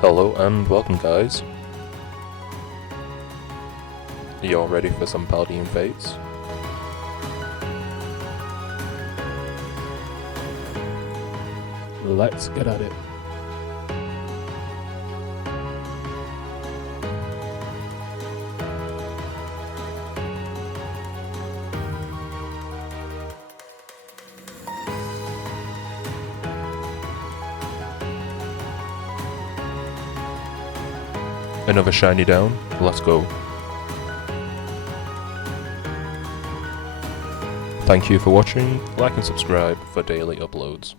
Hello and welcome, guys. Are you all ready for some Paldean fates? Let's get at it. Another shiny down, let's go. Thank you for watching, like and subscribe for daily uploads.